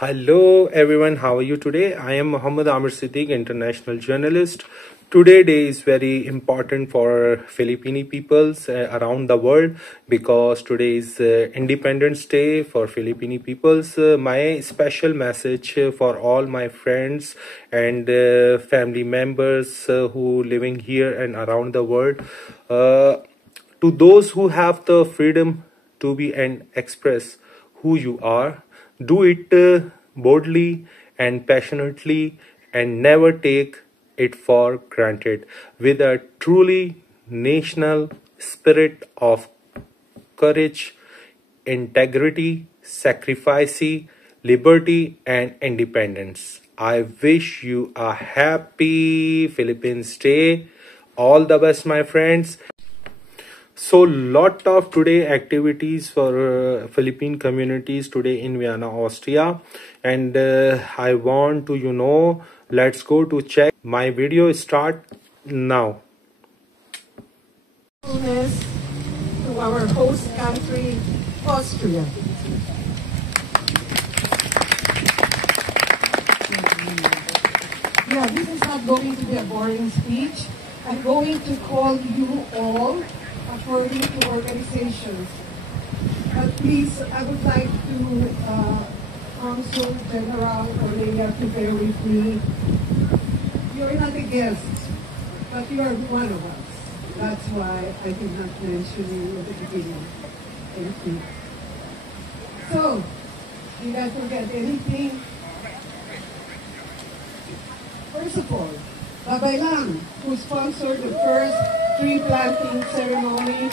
Hello everyone, how are you today? I am Muhammad Amir Siddiq, international journalist. Today day is very important for Philippine peoples around the world because today is Independence Day for Philippine peoples. My special message for all my friends and family members who living here and around the world. To those who have the freedom to be and express who you are, do it boldly and passionately and never take it for granted with a truly national spirit of courage, integrity, sacrifice, liberty and independence. I wish you a happy Philippines Day. All the best, my friends. So lot of today activities for Philippine communities today in Vienna, Austria, and I want to let's go to check. My video start now. To our host country, Austria. Yeah, this is not going to be a boring speech. I'm going to call you all according to organizations. But please, I would like to Consul General Orleya to bear with me. You're not a guest, but you are one of us. That's why I did not mention you at the beginning. Thank you. So, did I forget anything? First of all, Babay Lang, who sponsored the first tree planting ceremony.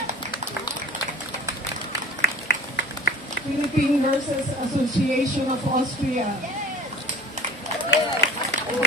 Philippine Nurses Association of Austria. Oh.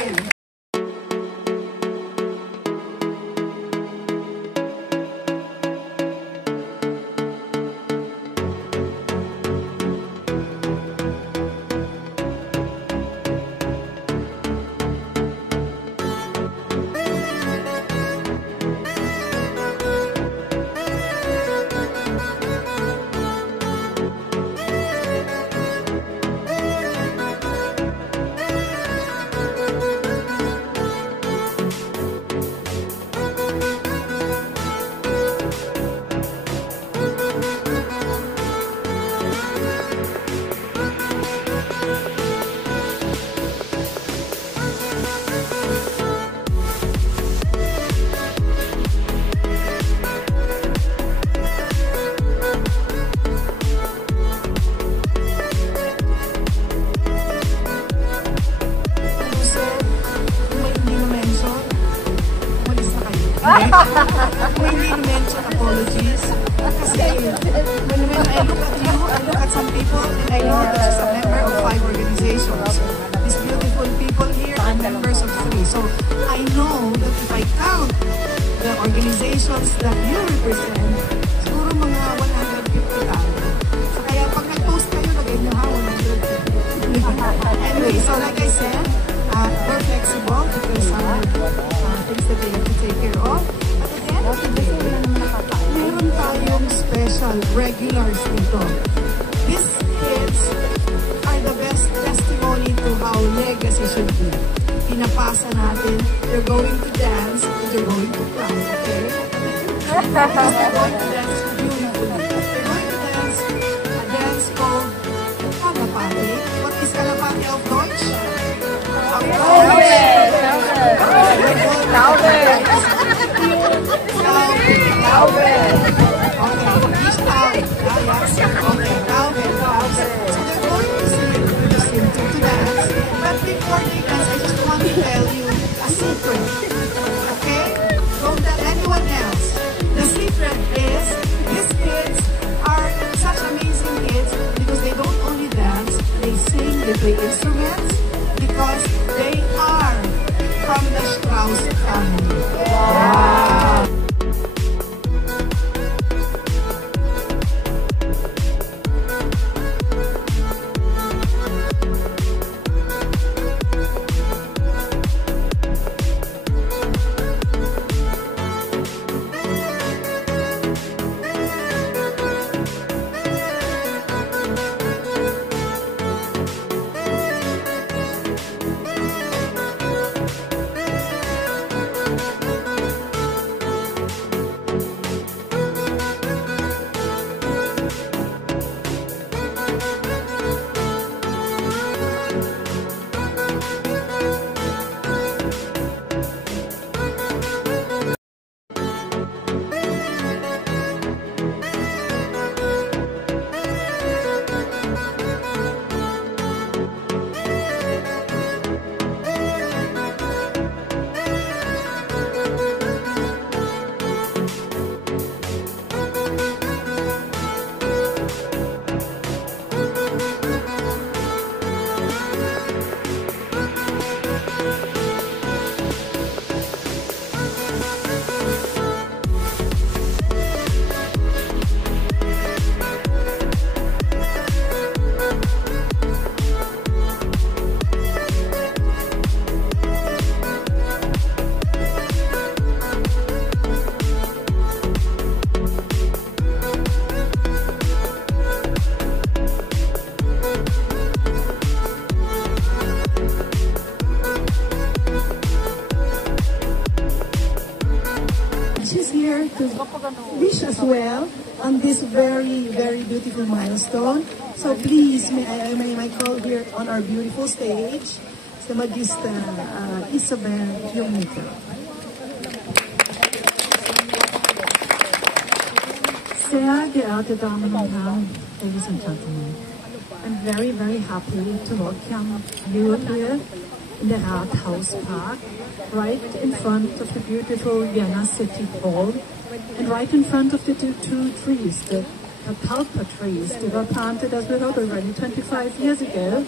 Kung hindi mention apologies, kasi when I look at you, I look at some people, and I know that she's a member of 5 organizations. These beautiful people here are members of 3. So I know that if I count the organizations that you represent, siguro mga 150 lang. So kaya pag nag-post kayo, lagay nyo ha, 150. Anyway, so like I said, we're flexible because things that they have to take care of. But at the end of the day, meron tayong special regulars dito. These kids are the best testimony to how legacy should be. Pinapasa natin, they're going to dance, they're going to clap, okay? They're going to dance beautifully. They're going to dance a dance called Catalpa. What is Catalpa of Deutsch? They play instruments because they are from the Strauss family. Wow! here to wish as well on this very, very beautiful milestone. So please, may I call here on our beautiful stage, the Magister Isabel Jungnickel. Sehr geehrte Damen und Herren, ladies and gentlemen, I'm very, very happy to welcome you here in the Rathausplatz, right in front of the beautiful Vienna City Hall, and right in front of the two trees, the Catalpa trees. They were planted, as we heard already, 25 years ago,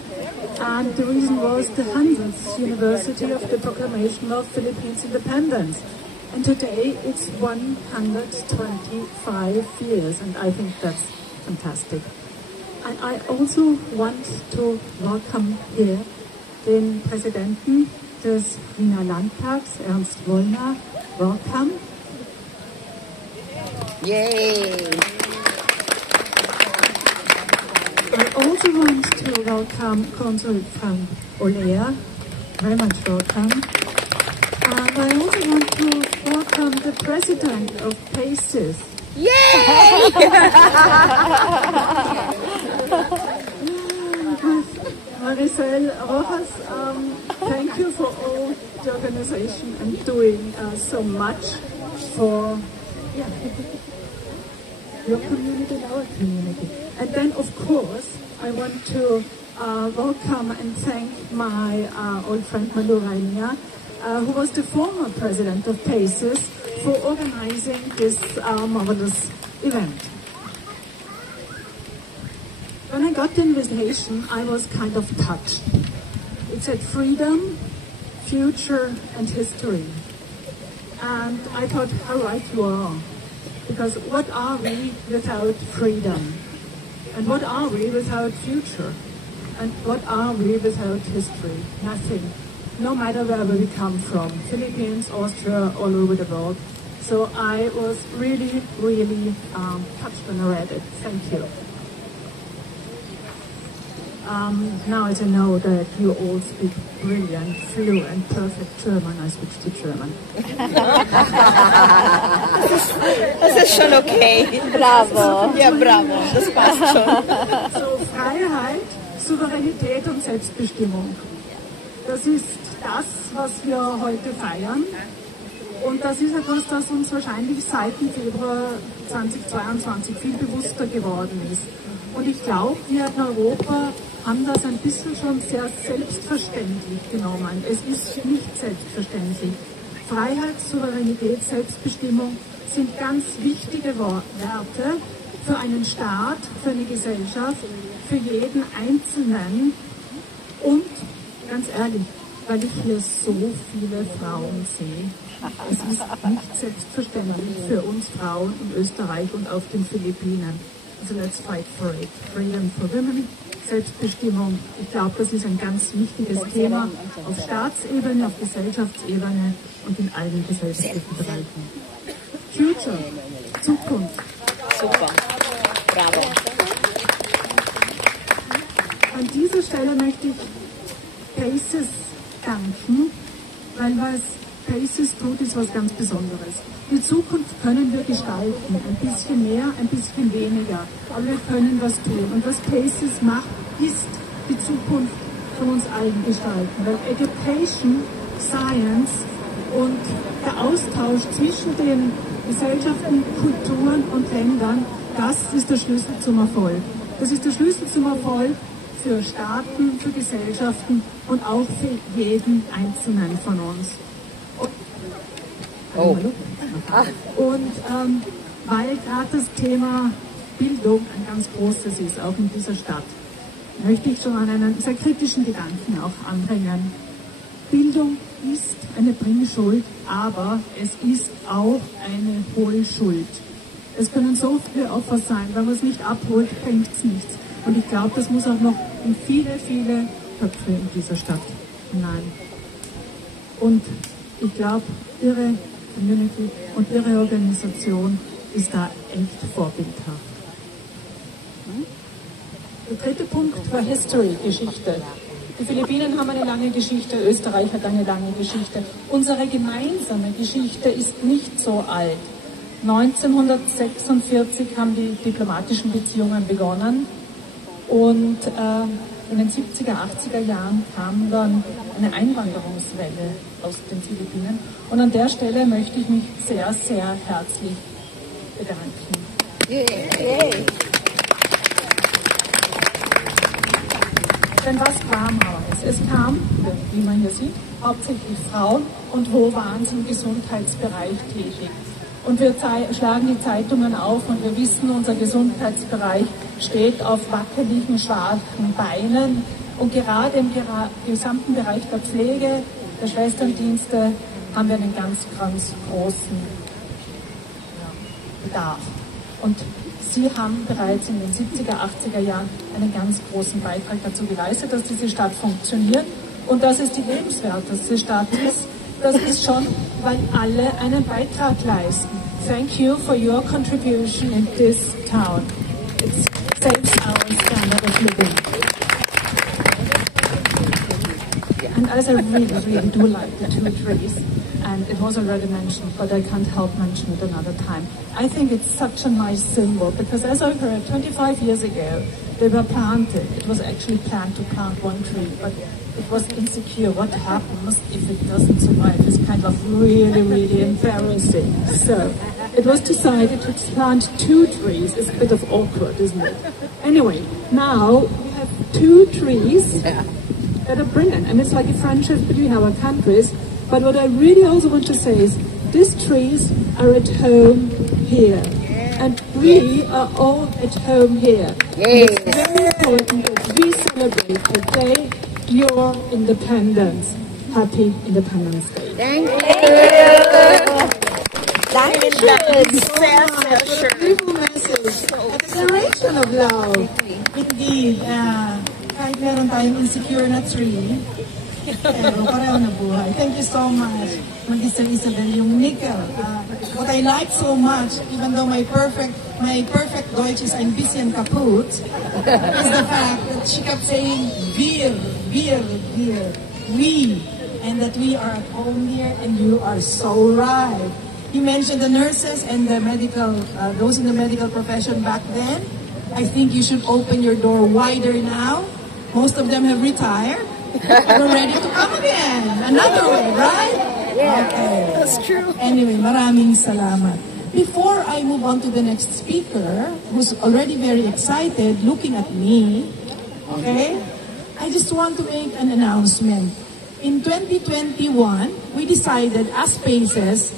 and the reason was the 100th anniversary of the Proclamation of Philippines independence. And today it's 125 years, and I think that's fantastic. And I also want to welcome here den Präsidenten des Wiener Landtags, Ernst Wollner. Welcome. Yay! I also want to welcome Consul Frank Olea. Very much welcome. And I also want to welcome the President of PACES. Yay! Maricel Rojas, thank you for all the organization and doing so much for your community and our community. And then, of course, I want to welcome and thank my old friend Malu Rainier, who was the former president of PACES, for organizing this marvelous event. When I got the invitation, I was kind of touched. It said freedom, future, and history. And I thought, how right you are. Because what are we without freedom? And what are we without future? And what are we without history? Nothing. No matter where we come from, Philippines, Austria, all over the world. So I was really, really touched when I read it. Thank you. Now as I know that you all speak brilliant, fluent, perfect German, I switch to German. Das ist schon okay. Bravo. Ja, bravo. Das passt schon. So, Freiheit, Souveränität und Selbstbestimmung. Das ist das, was wir heute feiern. Und das ist etwas, das uns wahrscheinlich seit dem Februar 2022 viel bewusster geworden ist. Und ich glaube, wir in Europa haben das ein bisschen schon sehr selbstverständlich genommen. Es ist nicht selbstverständlich. Freiheit, Souveränität, Selbstbestimmung sind ganz wichtige Werte für einen Staat, für eine Gesellschaft, für jeden Einzelnen und, ganz ehrlich, weil ich hier so viele Frauen sehe. Es ist nicht selbstverständlich für uns Frauen in Österreich und auf den Philippinen. Also let's fight for it. Freedom for women, Selbstbestimmung. Ich glaube, das ist ein ganz wichtiges Thema auf Staatsebene, auf Gesellschaftsebene und in allen gesellschaftlichen Bereichen. Future, Zukunft. Super. Bravo. An dieser Stelle möchte ich PACES danken, weil was PACES tut, ist was ganz Besonderes. Die Zukunft können wir gestalten, ein bisschen mehr, ein bisschen weniger, aber wir können was tun. Und was PACES macht, ist die Zukunft von uns allen gestalten, weil Education, Science und der Austausch zwischen den Gesellschaften, Kulturen und Ländern, das ist der Schlüssel zum Erfolg. Das ist der Schlüssel zum Erfolg für Staaten, für Gesellschaften und auch für jeden Einzelnen von uns. Und weil gerade das Thema Bildung ein ganz großes ist, auch in dieser Stadt, möchte ich schon an einen sehr kritischen Gedanken auch anbringen. Bildung ist eine Bringschuld, aber es ist auch eine Holschuld. Es können so viele Opfer sein, wenn man es nicht abholt, bringt es nichts. Und ich glaube, das muss auch noch in viele, viele Köpfe in dieser Stadt hinein. Und ich glaube, Ihre Community und Ihre Organisation ist da echt vorbildhaft. Der dritte Punkt war History, Geschichte. Die Philippinen haben eine lange Geschichte, Österreich hat eine lange Geschichte. Unsere gemeinsame Geschichte ist nicht so alt. 1946 haben die diplomatischen Beziehungen begonnen und in den 70er, 80er Jahren kam dann eine Einwanderungswelle aus den Philippinen. Und an der Stelle möchte ich mich sehr, sehr herzlich bedanken. Yay. Denn was kam heraus? Es kam, wie man hier sieht, hauptsächlich Frauen und wo waren sie im Gesundheitsbereich tätig. Und wir schlagen die Zeitungen auf und wir wissen, unser Gesundheitsbereich steht auf wackeligen, schwachen Beinen. Und gerade im gesamten Bereich der Pflege, der Schwesterndienste, haben wir einen ganz, ganz großen Bedarf. Und Sie haben bereits in den 70er, 80er Jahren einen ganz großen Beitrag dazu geleistet, dass diese Stadt funktioniert und dass es die lebenswerteste Stadt ist. Das ist schon, weil alle einen Beitrag leisten. Thank you for your contribution in this town. It saves our standard of living. And as I really, really do like the two trees, and it was already mentioned, but I can't help mention it another time. I think it's such a nice symbol because as I heard 25 years ago, they were planted. It was actually planned to plant one tree, but it was insecure. What happens if it doesn't survive? It's kind of really, really embarrassing. So it was decided to plant two trees. It's a bit of awkward, isn't it? Anyway, now we have two trees that are brilliant, and it's like a friendship between our countries. But what I really also want to say is these trees are at home here. And we are all at home here. It's very important that we celebrate the day your independence. Happy Independence Day. Thank you. Sehr, sehr schön. Beautiful message. A declaration of love. Indeed. Kahit meron tayong insecure na tree, pero pareho na buhay. Thank you so much, Magister Isabel. Yung nickel. What I like so much, even though my perfect Deutsch is ein bisschen kaputt, is the fact that she kept saying wir, we, and that we are at home here, and you are so right. You mentioned the nurses and the medical, those in the medical profession back then. I think you should open your door wider now. Most of them have retired. We're ready to come again. Another way, right? Yeah, okay. That's true. Anyway, maraming salamat. Before I move on to the next speaker, who's already very excited, looking at me, okay, I just want to make an announcement. In 2021, we decided as Spaces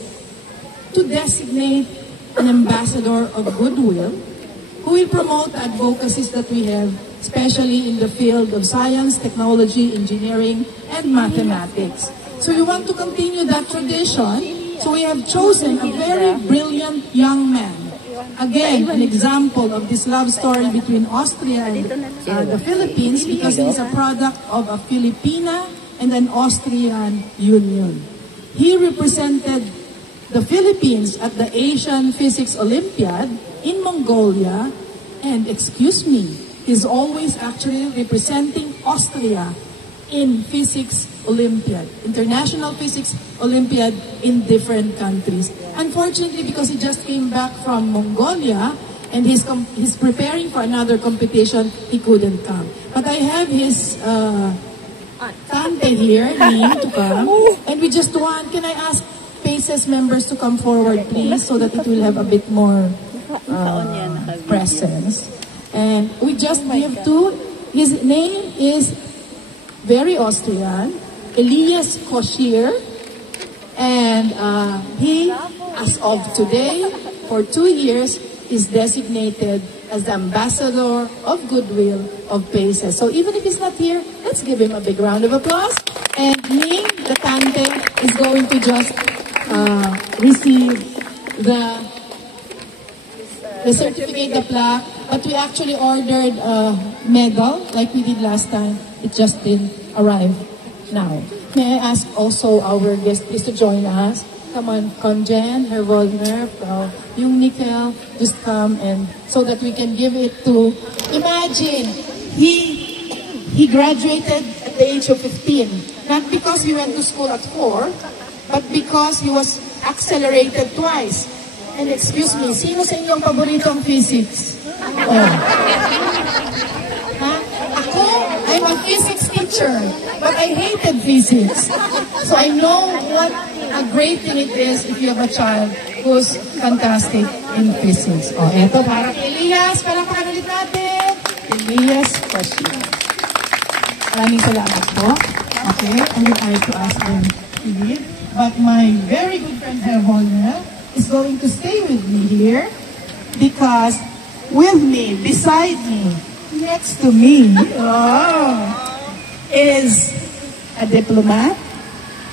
to designate an ambassador of goodwill who will promote the advocacies that we have, especially in the field of science, technology, engineering, and mathematics. So we want to continue that tradition. So we have chosen a very brilliant young man. Again, an example of this love story between Austria and the Philippines, because he's a product of a Filipina and an Austrian union. He represented the Philippines at the Asian Physics Olympiad in Mongolia, and excuse me, he's always actually representing Austria in Physics Olympiad, International Physics Olympiad in different countries. Unfortunately, because he just came back from Mongolia and he's preparing for another competition, he couldn't come. But I have his tante here, name to come, and we just want, can I ask Spaces members to come forward, please, so that it will have a bit more presence. And we just give to, his name is very Austrian, Elias Koshir, and he, as of today, for 2 years, is designated as the ambassador of goodwill of Paces. So even if he's not here, let's give him a big round of applause. And Ning, the tante, is going to just receive the certificate, the plaque, but we actually ordered a medal like we did last time. It just didn't arrive now. May I ask also our guest is to join us? Come on, Conjen, Herr Waldner, Frau Jungnickel, just come, and so that we can give it to, imagine, he graduated at the age of 15, not because he went to school at 4, but because he was accelerated twice. And excuse me, sino sa inyong paboritong physics? Oh. Ha? Ako, I'm a physics teacher, but I hated physics. So I know what a great thing it is if you have a child who's fantastic in physics. Oh, eto para kay Elias. Palakpakan ulit natin. Elias question. Maraming salamat po. Okay, I would like to ask them to leave. But my very good friend Herr Holner is going to stay with me here because with me, beside me, next to me, is a diplomat,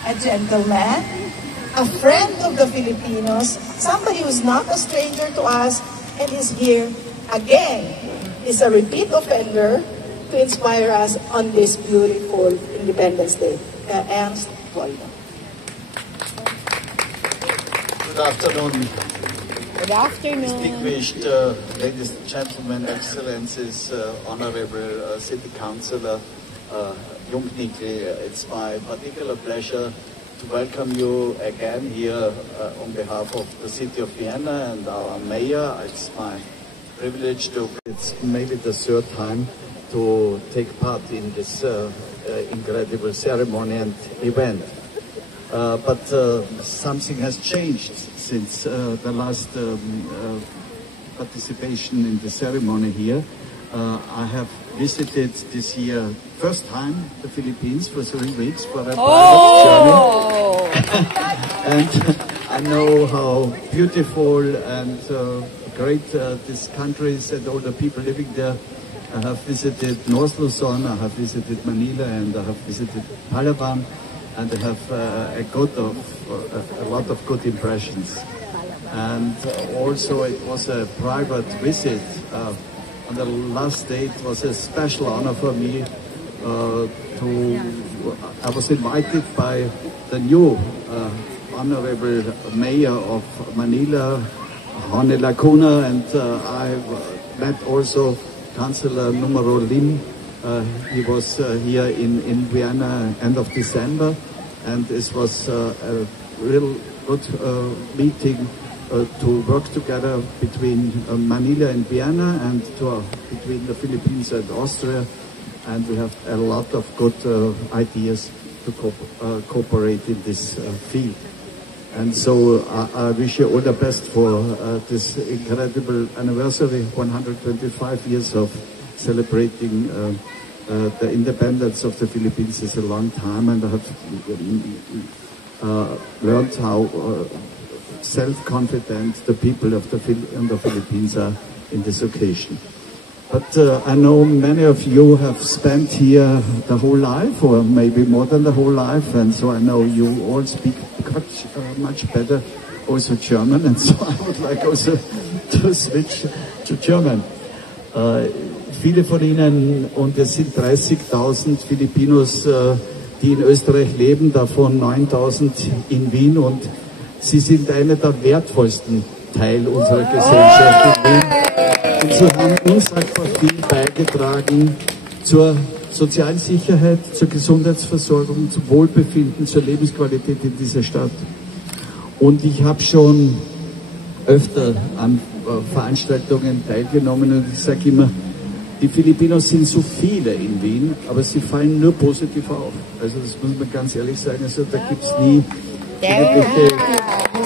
a gentleman, a friend of the Filipinos, somebody who's not a stranger to us and is here again, is a repeat offender to inspire us on this beautiful Independence Day. Ernst Holner. Good afternoon. Good afternoon. Distinguished ladies and gentlemen, excellencies, honorable city councillor Jungnickel, it's my particular pleasure to welcome you again here on behalf of the city of Vienna and our mayor. It's my privilege to, it's maybe the third time to take part in this incredible ceremony and event. But something has changed since the last participation in the ceremony here. I have visited this year, first time, the Philippines for 3 weeks for a private journey. And I know how beautiful and great this country is and all the people living there. I have visited North Luzon, I have visited Manila, and I have visited Palawan. And I have a lot of good impressions. And also it was a private visit. On the last day it was a special honor for me I was invited by the new honorable mayor of Manila, Hone Lacuna, and I met also Councillor Numero Lim. He was here in Vienna end of December, and this was a real good meeting to work together between Manila and Vienna and between the Philippines and Austria, and we have a lot of good ideas to cooperate in this field. And so I wish you all the best for this incredible anniversary, 125 years of celebrating the independence of the Philippines is a long time, and I have learned how self-confident the people of the Philippines are in this occasion. But I know many of you have spent here the whole life, or maybe more than the whole life, and so I know you all speak much better also German, and so I would like also to switch to German. Viele von Ihnen, und es sind 30.000 Filipinos, die in Österreich leben, davon 9.000 in Wien, und Sie sind einer der wertvollsten Teil unserer Gesellschaft in Wien. Und Sie haben unsagbar viel beigetragen zur sozialen Sicherheit, zur Gesundheitsversorgung, zum Wohlbefinden, zur Lebensqualität in dieser Stadt. Und ich habe schon öfter an Veranstaltungen teilgenommen, und ich sage immer, die Filipinos sind so viele in Wien, aber sie fallen nur positiv auf. Also das muss man ganz ehrlich sagen, also da gibt es nie irgendwelche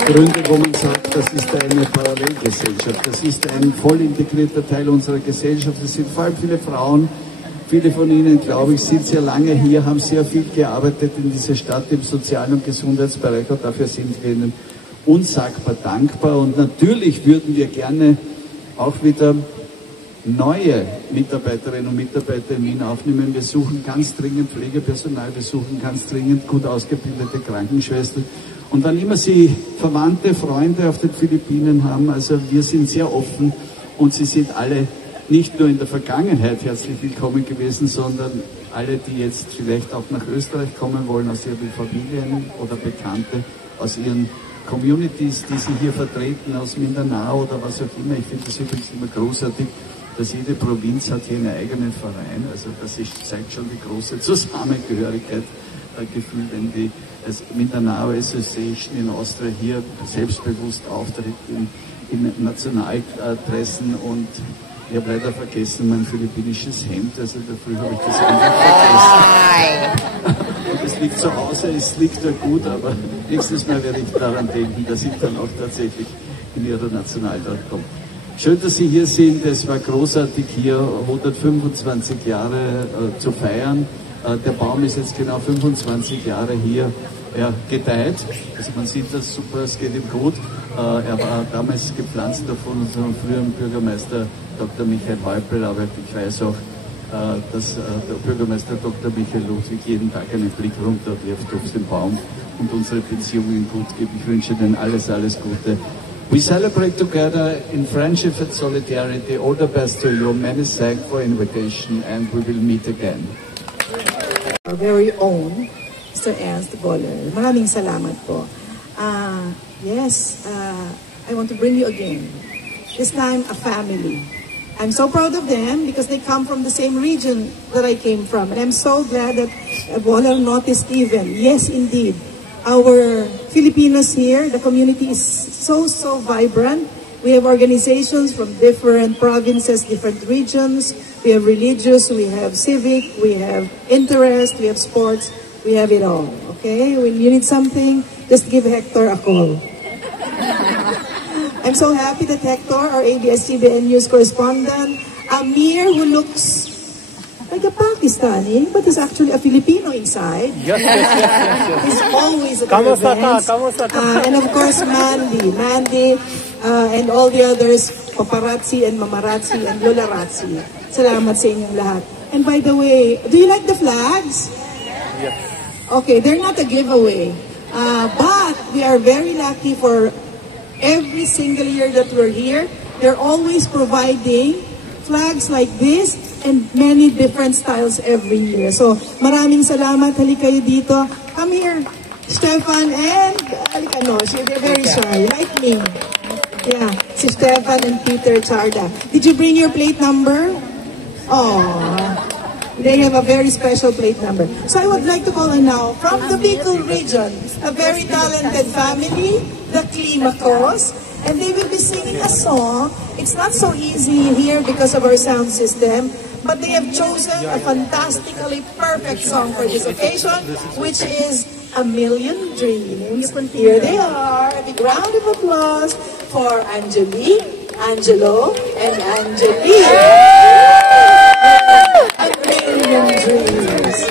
Gründe, wo man sagt, das ist eine Parallelgesellschaft. Das ist ein voll integrierter Teil unserer Gesellschaft. Es sind vor allem viele Frauen. Viele von Ihnen, glaube ich, sind sehr lange hier, haben sehr viel gearbeitet in dieser Stadt im Sozial- und Gesundheitsbereich, und dafür sind wir Ihnen unsagbar dankbar. Und natürlich würden wir gerne auch wieder neue Mitarbeiterinnen und Mitarbeiter in Wien aufnehmen. Wir suchen ganz dringend Pflegepersonal, wir suchen ganz dringend gut ausgebildete Krankenschwestern. Und wann immer Sie Verwandte, Freunde auf den Philippinen haben, also wir sind sehr offen, und Sie sind alle nicht nur in der Vergangenheit herzlich willkommen gewesen, sondern alle, die jetzt vielleicht auch nach Österreich kommen wollen, aus ihren Familien oder Bekannte, aus ihren Communities, die Sie hier vertreten, aus Mindanao oder was auch immer. Ich finde das übrigens immer großartig, dass jede Provinz hat hier einen eigenen Verein. Also das zeigt schon die große Zusammengehörigkeit, Gefühl, wenn die als Mindanao Association in Austria hier selbstbewusst auftritt in Nationaldressen und ich habe leider vergessen mein philippinisches Hemd, also dafür habe ich das einfach vergessen. Und es liegt so aus, es liegt da gut, aber nächstes Mal werde ich daran denken, dass ich dann auch tatsächlich in ihrer Nationaltracht komme. Schön, dass Sie hier sind. Es war großartig, hier 125 Jahre zu feiern. Der Baum ist jetzt genau 25 Jahre hier gedeiht. Also man sieht das super, es geht ihm gut. Er war damals gepflanzt von unserem früheren Bürgermeister Dr. Michael Häupl, aber ich weiß auch, dass der Bürgermeister Dr. Michael Ludwig jeden Tag einen Blick runterwirft auf den Baum und unsere Beziehungen gut gibt. Ich wünsche Ihnen alles, alles Gute. We celebrate together in friendship and solidarity. All the best to you. Many thanks for invitation and we will meet again. Our very own Mr. Ernst Boller. Maraming salamat po. Yes, I want to bring you again. This time, a family. I'm so proud of them because they come from the same region that I came from. And I'm so glad that Boller noticed even. Yes, indeed. Our Filipinos here, the community is so vibrant. We have organizations from different provinces, different regions. We have religious, we have civic, we have interest, we have sports. We have it all, okay? When you need something, just give Hector a call. I'm so happy that Hector, our ABS-CBN News correspondent, Amir, who looks like a Pakistani, but is actually a Filipino inside. Yes. He's always at the events. And of course, Mandy, and all the others, paparazzi and mamarazzi and lolarazzi. Salamat sa inyong lahat. And by the way, do you like the flags? Yes. Okay, they're not a giveaway. But we are very lucky for every single year that we're here. They're always providing flags like this and many different styles every year. So, maraming salamat. Halika kayo dito. Come here, Stefan and halika, no, they're very shy, like me. Yeah, si Stefan and Peter Charda. Did you bring your plate number? Oh, they have a very special plate number. So I would like to call on now, from the Bicol region, a very talented family, the Climacos, and they will be singing a song. It's not so easy here because of our sound system, but they have chosen a fantastically perfect song for this occasion, which is A Million Dreams. Here they are. A big round of applause for Angelique, Angelo, and Angelique. A Million Dreams.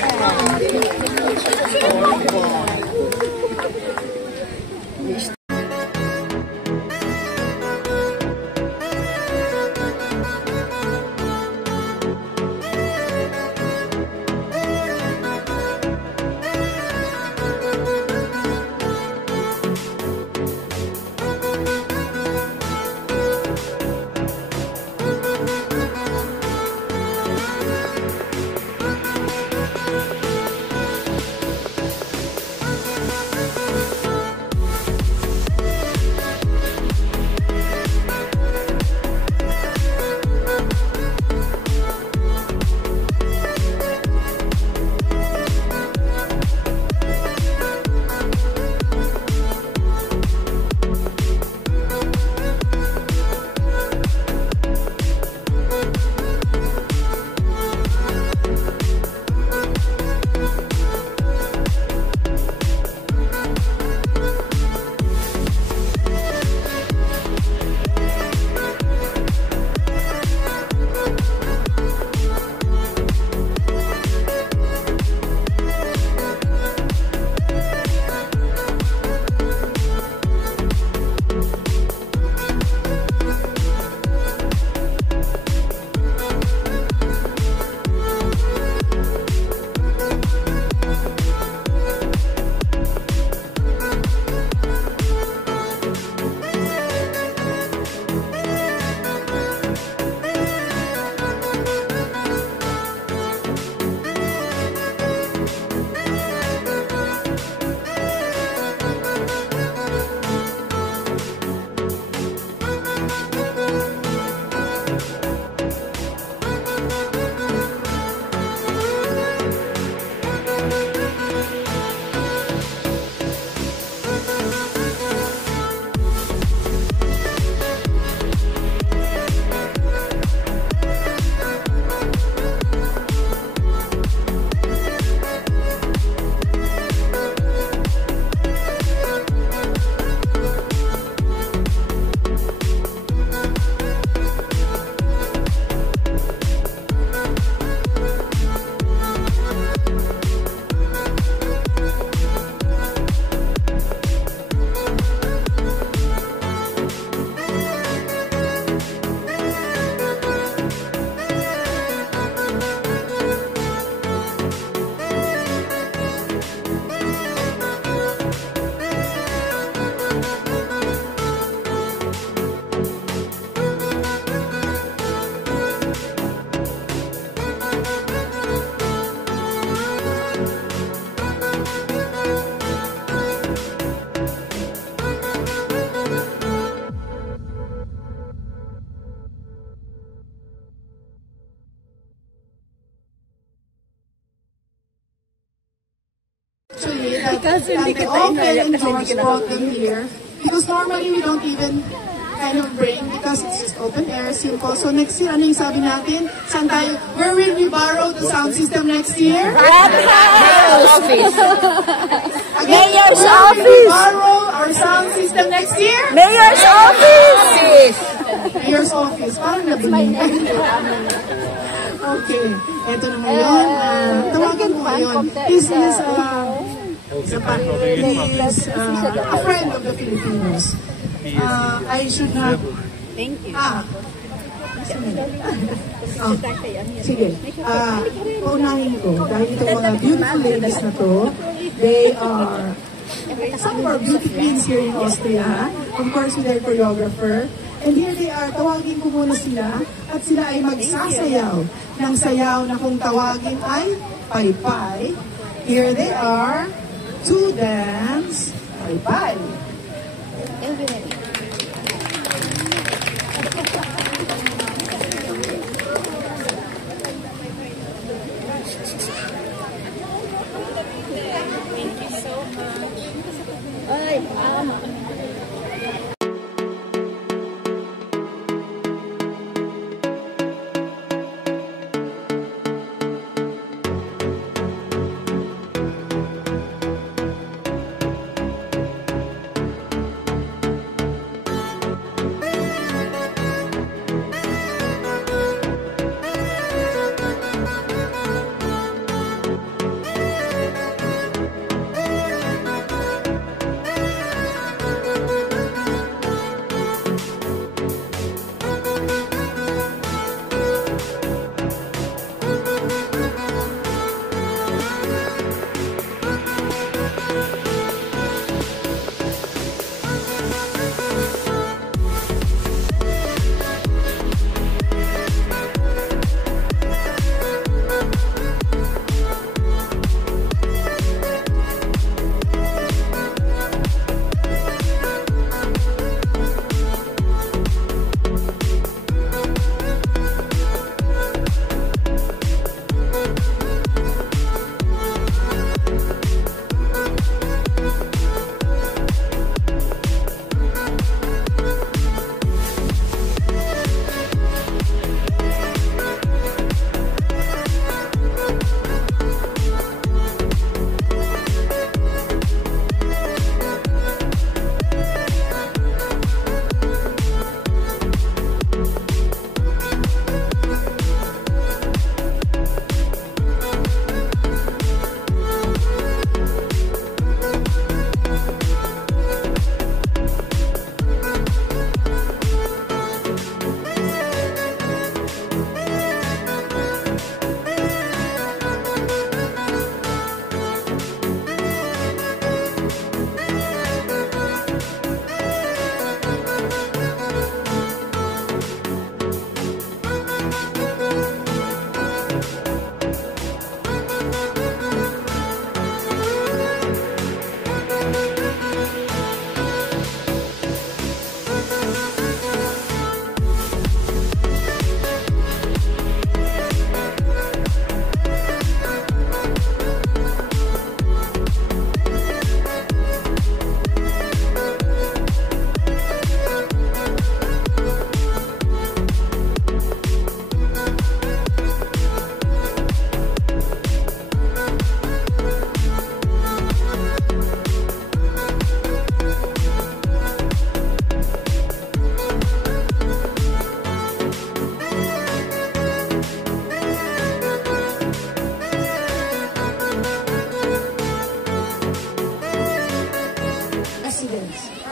actually that Ate Ophel and George brought them here because normally we don't even kind of bring because it's just open air, simple. So next year, ano yung sabi natin? Saan tayo? Where will we borrow the sound system next year? Rathaus! Again, Mayor's where will we office! borrow our sound system next year? Mayor's office! Mayor's office. Parang nabingin. Okay. Ito na ngayon. Tawagan ko ngayon. This is a friend of the Filipinos. I should have... Thank you. Sige. Paunahin ko. Dahil itong mga beautiful ladies na to, they are some of our beauty queens here in Austria. Of course, with their choreographer. And here they are. Tawagin ko muna sila. At sila ay magsasayaw ng sayaw na kung tawagin ay paypay. Here they are to dance paypay.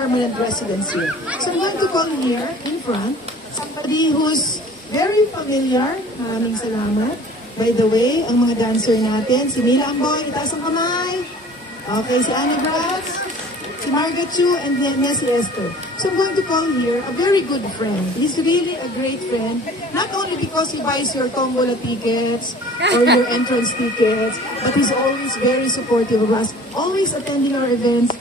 permanent residents here. So I'm going to call here in front somebody who's very familiar. Maraming salamat. By the way, ang mga dancer natin, si Mila Amboy, itaas ang kamay. Okay, si Annie Bratz, si Margaret Chu, and then si Esther. So I'm going to call here a very good friend. He's really a great friend, not only because he buys your tombola tickets or your entrance tickets, but he's always very supportive of us, always attending our events,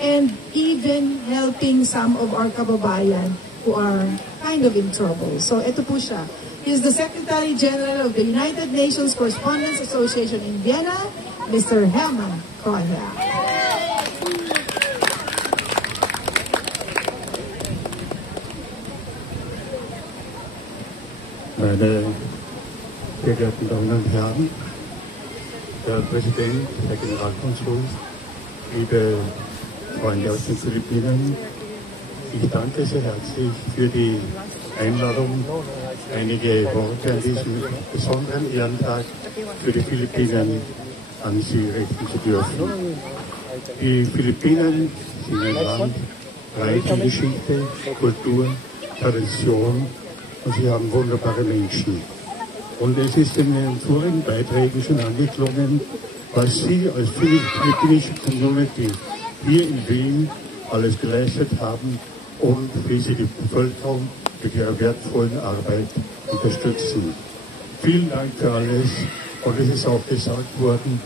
and even helping some of our kababayan who are kind of in trouble. So ito po siya. He is the Secretary General of the United Nations Correspondents Association in Vienna, Mr. Herman Correa. Meine sehr geehrten Damen und Herren, Herr Präsident, Herr Generalkonsul, liebe Freunde aus den Philippinen, ich danke sehr herzlich für die Einladung, einige Worte an diesem besonderen Ehrentag für die Philippinen an Sie richten zu dürfen. Die Philippinen sind ein Land reicher Geschichte, Kultur, Tradition und sie haben wunderbare Menschen. Und es ist in den vorigen Beiträgen schon angeklungen, was Sie als philippinische Community hier in Wien alles geleistet haben und wie Sie die Bevölkerung mit ihrer wertvollen Arbeit unterstützen. Vielen Dank für alles. Und es ist auch gesagt worden,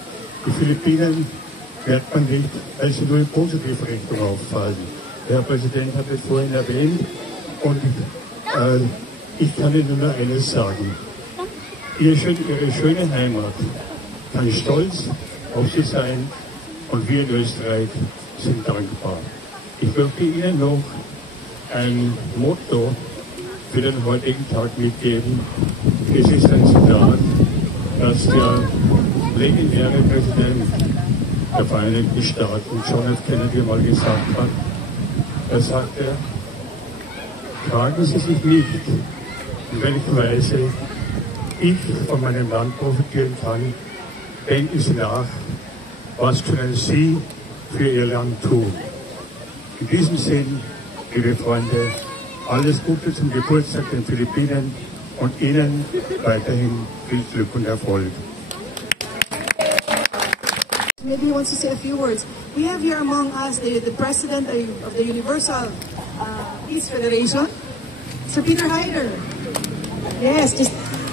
die Philippinen merkt man nicht, weil sie nur in positive Richtung auffallen. Der Herr Präsident hat es vorhin erwähnt und ich kann Ihnen nur eines sagen. Ihre schöne Heimat kann stolz auf Sie sein und wir in Österreich sind dankbar. Ich möchte Ihnen noch ein Motto für den heutigen Tag mitgeben. Es ist ein Zitat, das der legendäre Präsident der Vereinigten Staaten, John F. Kennedy, mal gesagt hat. Er sagte, fragen Sie sich nicht, in welcher Weise ich von meinem Land profitieren kann. Denken Sie nach, was können Sie für Ihr Land tun. In diesem Sinn, liebe Freunde, alles Gute zum Geburtstag den Philippinen und Ihnen weiterhin viel Glück und Erfolg. Maybe he wants to say a few words. We have here among us the president of the Universal Peace Federation, Sir Peter Hyder. Yes,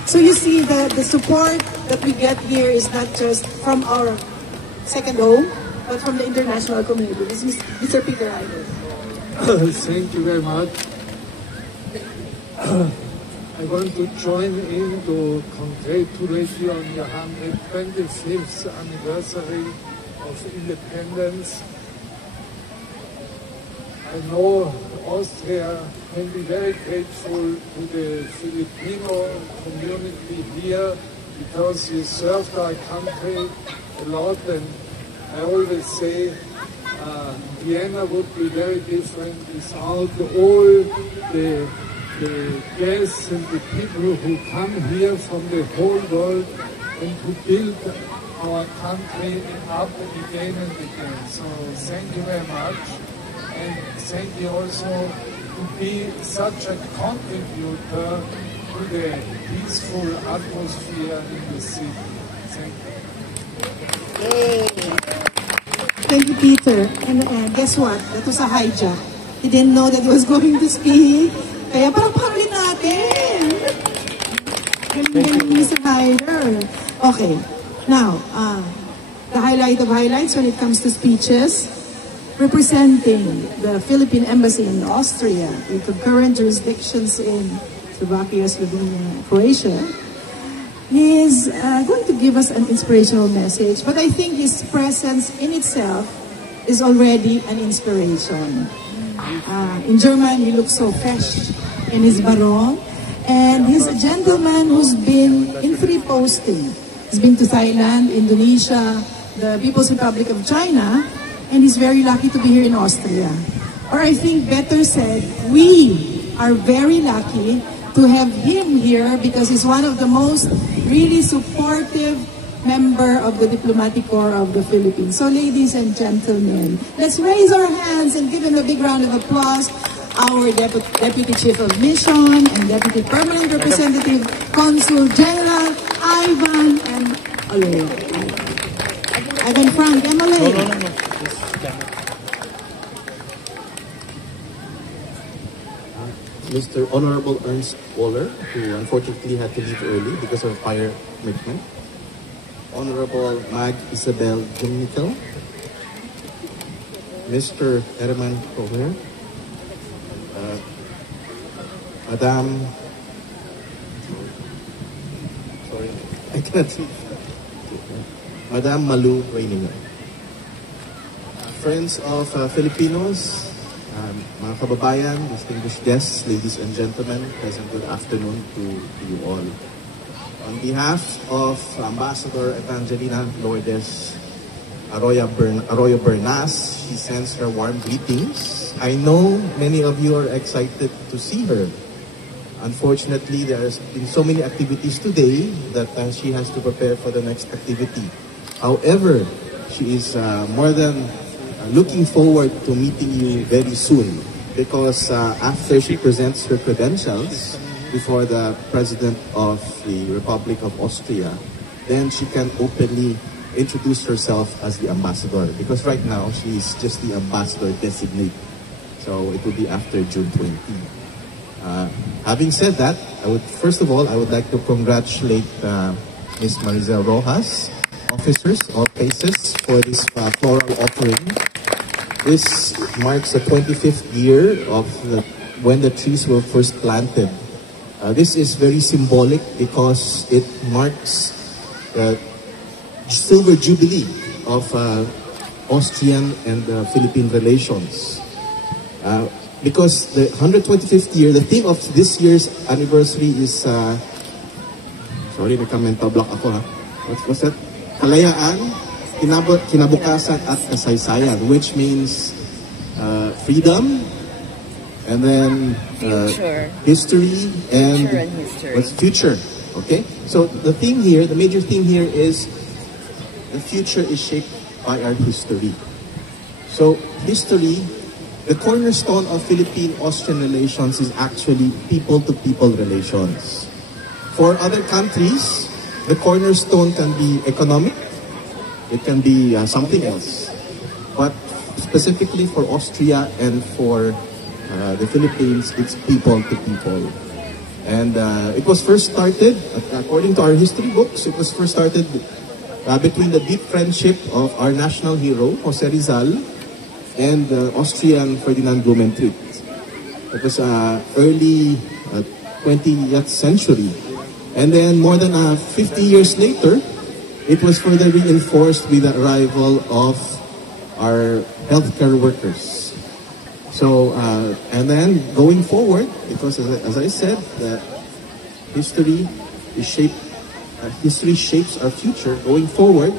so you see the support that we get here is not just from our second home, but from the international community. This is Mr. Peter Hyder. Thank you very much. I want to join in to congratulate you on your 125th anniversary of independence. I know Austria can be very grateful to the Filipino community here because you served our country a lot, and I always say Vienna would be very different without all the guests and the people who come here from the whole world and who build our country up again and again. So thank you very much, and thank you also to be such a contributor to the peaceful atmosphere in the city. Thank you. Yay. Thank you, Peter. And guess what? That was a hijack. He didn't know that he was going to speak. Kaya parang ulit natin. Galing Mr. Hyder. Okay. Now, the highlight of highlights when it comes to speeches. Representing the Philippine Embassy in Austria with concurrent jurisdictions in Slovakia, Slovenia, Croatia. He is going to give us an inspirational message, but I think his presence in itself is already an inspiration. In German, he looks so fresh in his barong, and he's a gentleman who's been in 3 postings. He's been to Thailand, Indonesia, the People's Republic of China, and he's very lucky to be here in Austria. Or I think better said, we are very lucky to have him here because he's one of the most really supportive member of the Diplomatic Corps of the Philippines. So ladies and gentlemen, let's raise our hands and give him a big round of applause. Our Deputy Chief of Mission and Deputy Permanent Representative, Consul General Ivan and Ivan Frank Emily. No. Mr. Honorable Ernst Waller, who unfortunately had to leave early because of fire commitment. Honorable Mag Isabel Jumnikel, Mr. Herman Correa, Madam, sorry, I cannot see. Madam Malu Reininger. Friends of Filipinos, mga kababayan, distinguished guests, ladies and gentlemen, pleasant good afternoon to you all. On behalf of Ambassador Evangelina Lourdes Arroyo Bernas, she sends her warm greetings. I know many of you are excited to see her. Unfortunately, there has been so many activities today that she has to prepare for the next activity. However, she is more than looking forward to meeting you very soon, because after she presents her credentials before the President of the Republic of Austria, then she can openly introduce herself as the ambassador, because right now she is just the ambassador designate. So it will be after June 20. Having said that, first of all, I would like to congratulate Ms. Marisa Rojas, officers of PACES, for this floral offering. This marks the 25th year of when the trees were first planted. This is very symbolic because it marks the silver jubilee of Austrian and Philippine relations. Because the 125th year, the theme of this year's anniversary is, sorry, naka-mental block ako ha. What's that? Kalayaan, kinabukasan at kasaysayan, which means freedom, and then history, and what's future. Okay? So the theme here, the major theme here is the future is shaped by our history. So history, the cornerstone of Philippine-Austrian relations is actually people-to-people relations. For other countries, the cornerstone can be economic, it can be something else. But specifically for Austria and for the Philippines, it's people-to-people. And it was first started, according to our history books, it was first started between the deep friendship of our national hero, Jose Rizal, and Austrian Ferdinand Blumentritt. It was early 20th century. And then more than 50 years later, it was further reinforced with the arrival of our healthcare workers. So, and then going forward, because as I said, history shapes our future. Going forward,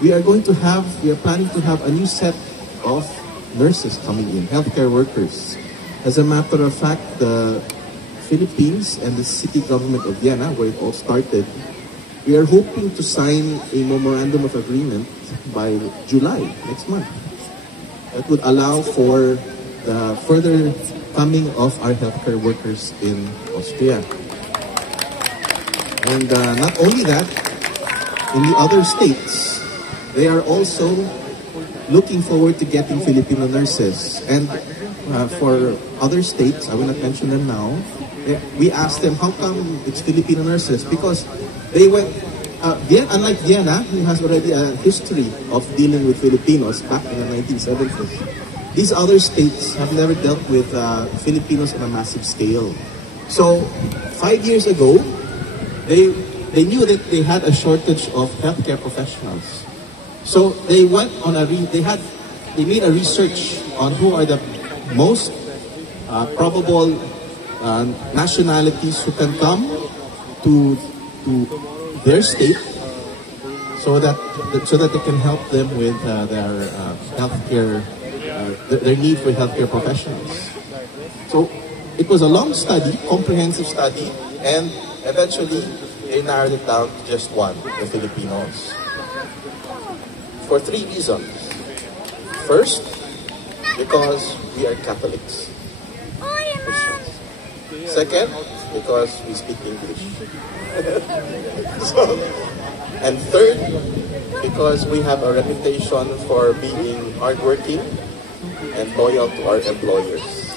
we are planning to have a new set of nurses coming in, healthcare workers. As a matter of fact, the Philippines and the city government of Vienna, where it all started, we are hoping to sign a memorandum of agreement by July, next month. That would allow for the further coming of our healthcare workers in Austria. And not only that, in the other states, they are also looking forward to getting Filipino nurses. And for other states, I will not mention them now, we asked them, how come it's Filipino nurses? Because they went, unlike Vienna, who has already a history of dealing with Filipinos back in the 1970s, these other states have never dealt with Filipinos on a massive scale. So 5 years ago, they knew that they had a shortage of healthcare professionals. So they went on they made a research on who are the most probable nationalities who can come to their state, so that they can help them with their healthcare, their need for healthcare professionals. So it was a long study, comprehensive study, and eventually they narrowed it down to just one, the Filipinos. For 3 reasons. First, because we are Catholics. Second, because we speak English. And third, because we have a reputation for being hardworking and loyal to our employers.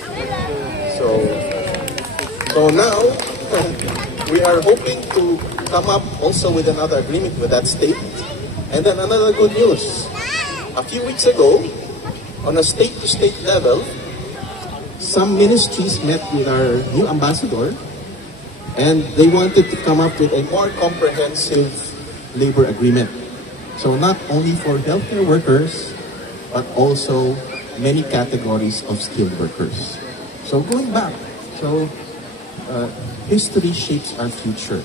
So now, we are hoping to come up also with another agreement with that state. And then another good news. A few weeks ago, on a state-to-state level, some ministries met with our new ambassador, and they wanted to come up with a more comprehensive labor agreement. So not only for healthcare workers, but also many categories of skilled workers. So going back, history shapes our future.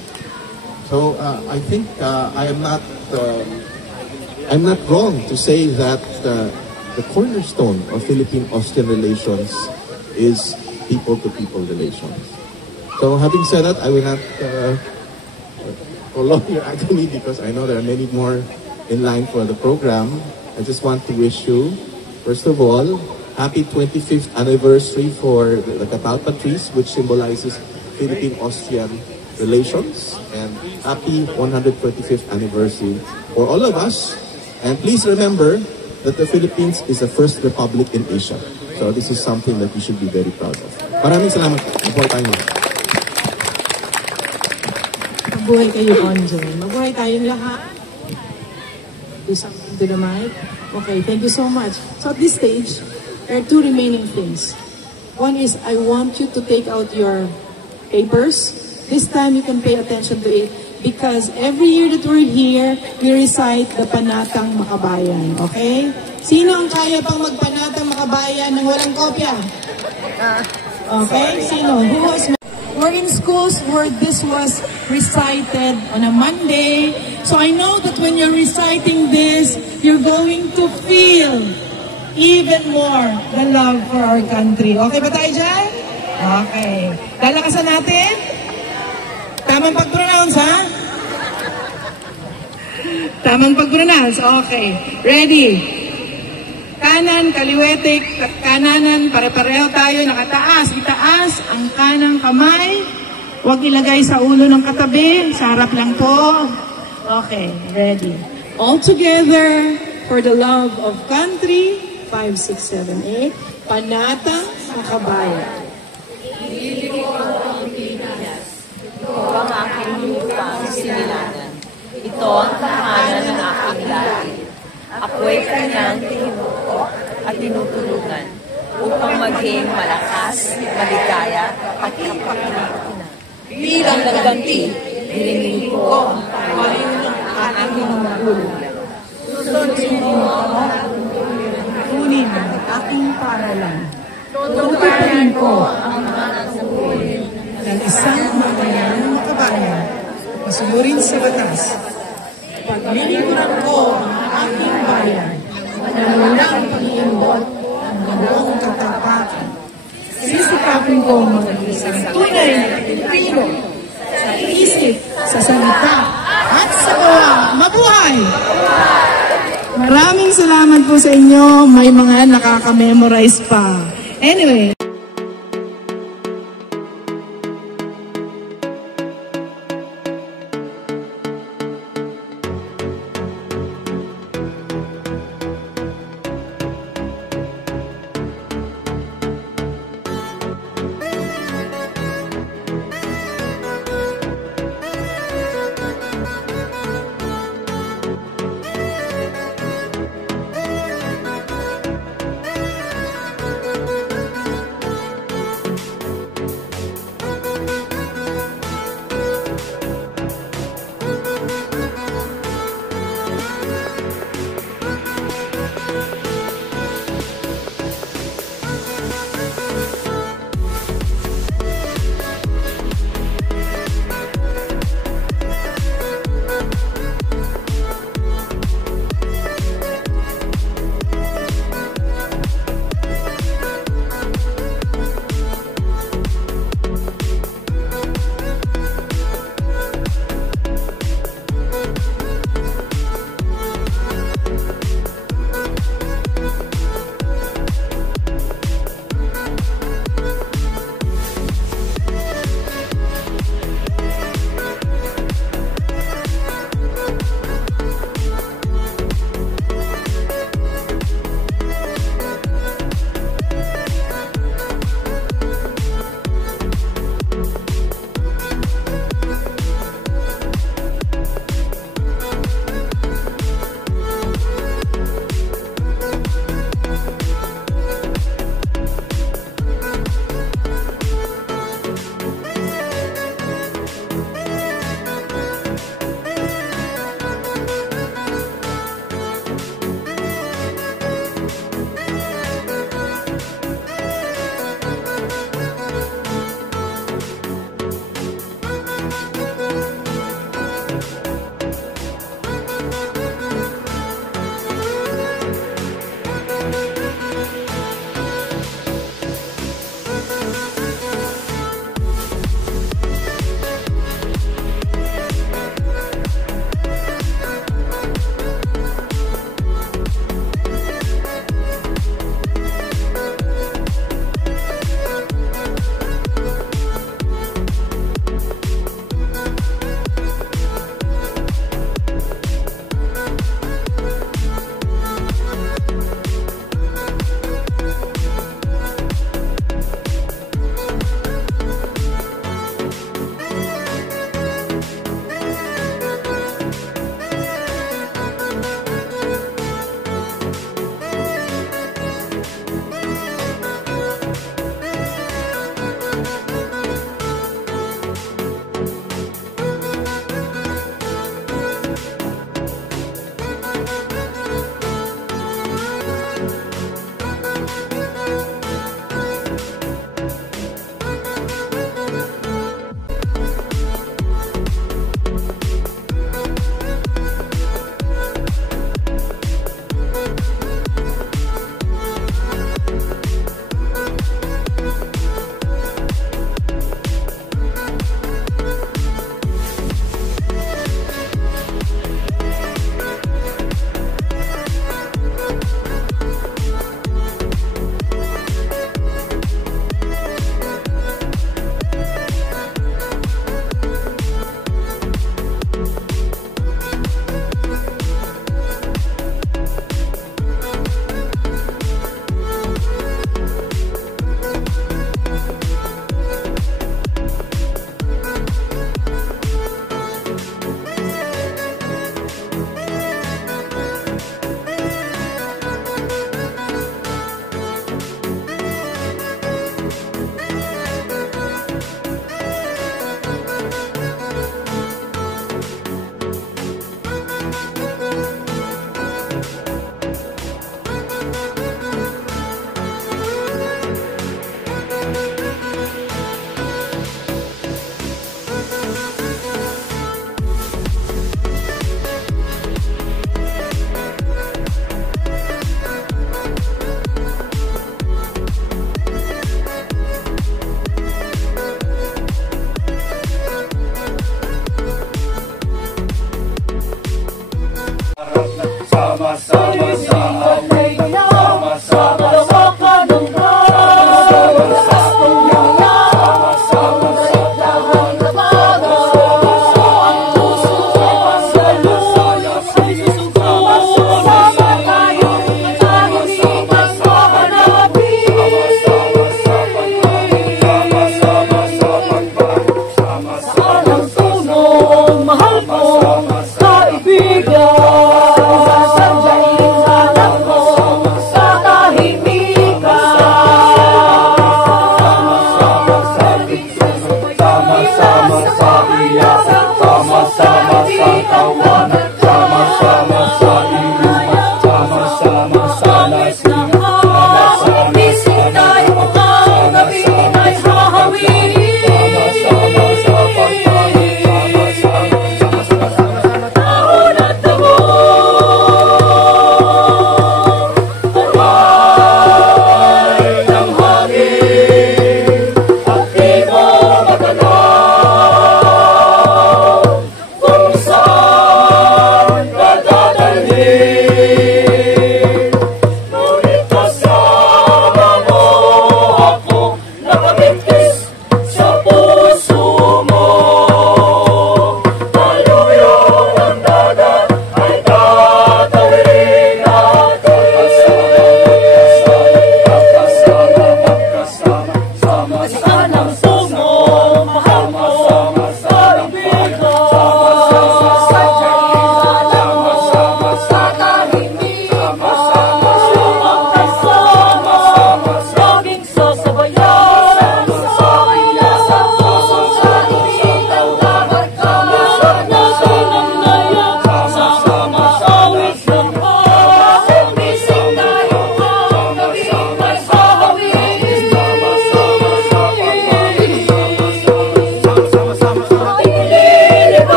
So I think I'm not wrong to say that the cornerstone of Philippine-Austrian relations is people-to-people relations. So having said that, I will not prolong your agony because I know there are many more in line for the program. I just want to wish you, first of all, happy 25th anniversary for the Catalpa trees, which symbolizes Philippine-Austrian relations, and happy 125th anniversary for all of us. And please remember that the Philippines is the first republic in Asia. So this is something that we should be very proud of. Maraming salamat po tayo. Mabuhay kayo, Onjoy. Mabuhay tayong lahat. Do something to the mic. Okay, thank you so much. So at this stage, there are two remaining things. One is I want you to take out your papers. This time you can pay attention to it because every year that we're here, we recite the Panatang Makabayan. Okay? Sino ang kaya pang magpanatang makabayan ng walang kopya? Okay? Sino? Who was... We're in schools where this was recited on a Monday. So I know that when you're reciting this, you're going to feel even more the love for our country. Okay ba tayo dyan? Okay. Lalakasan natin? Tamang pag-pronounce, ha? Tamang pag-pronounce. Okay. Ready? Kanan, kaliwete, kananan, pare-pareho tayo, nakataas, itaas, ang kanang kamay, huwag ilagay sa ulo ng katabi, sa harap lang po. Okay, ready. All together, for the love of country, 5, 6, 7, 8, Panatang Makabayan. Ibig ko ang Pilipinas, ito ang aking lupang sinilangan, ito ang tahanan ng aking lahi. Ako'y kanyang tinutok at tinutulugan upang maging malakas, maligaya at kapakinakinan. Bilang nagganti, hilingin ko ang tawain ng aking magulang. Susundin mo ang tunin ng aking paralan. Tutuparin ko ang mga tungkulin ng isang magalang makabayan. Masunurin sa batas. Paglilingkuran ko ang aking bayan na walang pag-iimbot ang buong katapakan. Sisikapin ko maging isang tunay na Pilipino sa isip, sa salita, at sa gawa. Mabuhay! Maraming salamat po sa inyo. May mga nakaka-memorize pa. Anyway.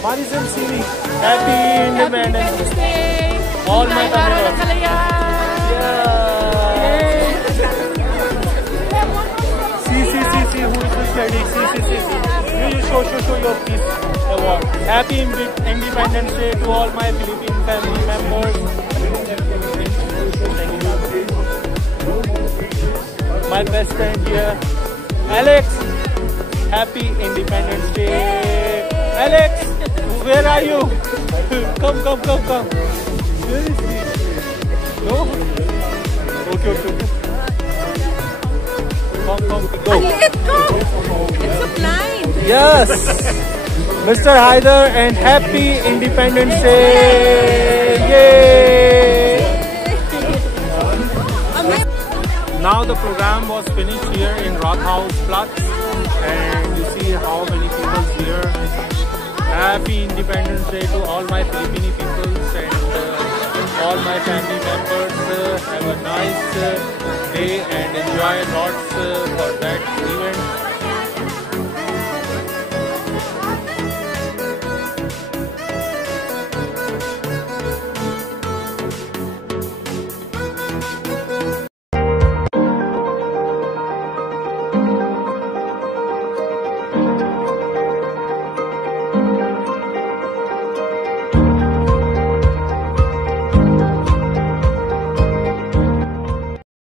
Marisol Siri, Happy Independence Day! All my family. See, who is this lady? See. You show your peace award. Happy Independence Day to all my Philippine family members. My best friend here, Alex. Happy Independence Day. Alex, where are you? Come. Where is he? No? Okay. Come, go. Let go! It's a blind! Yes! Mr. Haider and Happy Independence Day! Yay! Now the program was finished here in Rathausplatz, and you see how many people here. Happy Independence Day to all my Filipino peoples and all my family members. Have a nice day and enjoy lots for that event.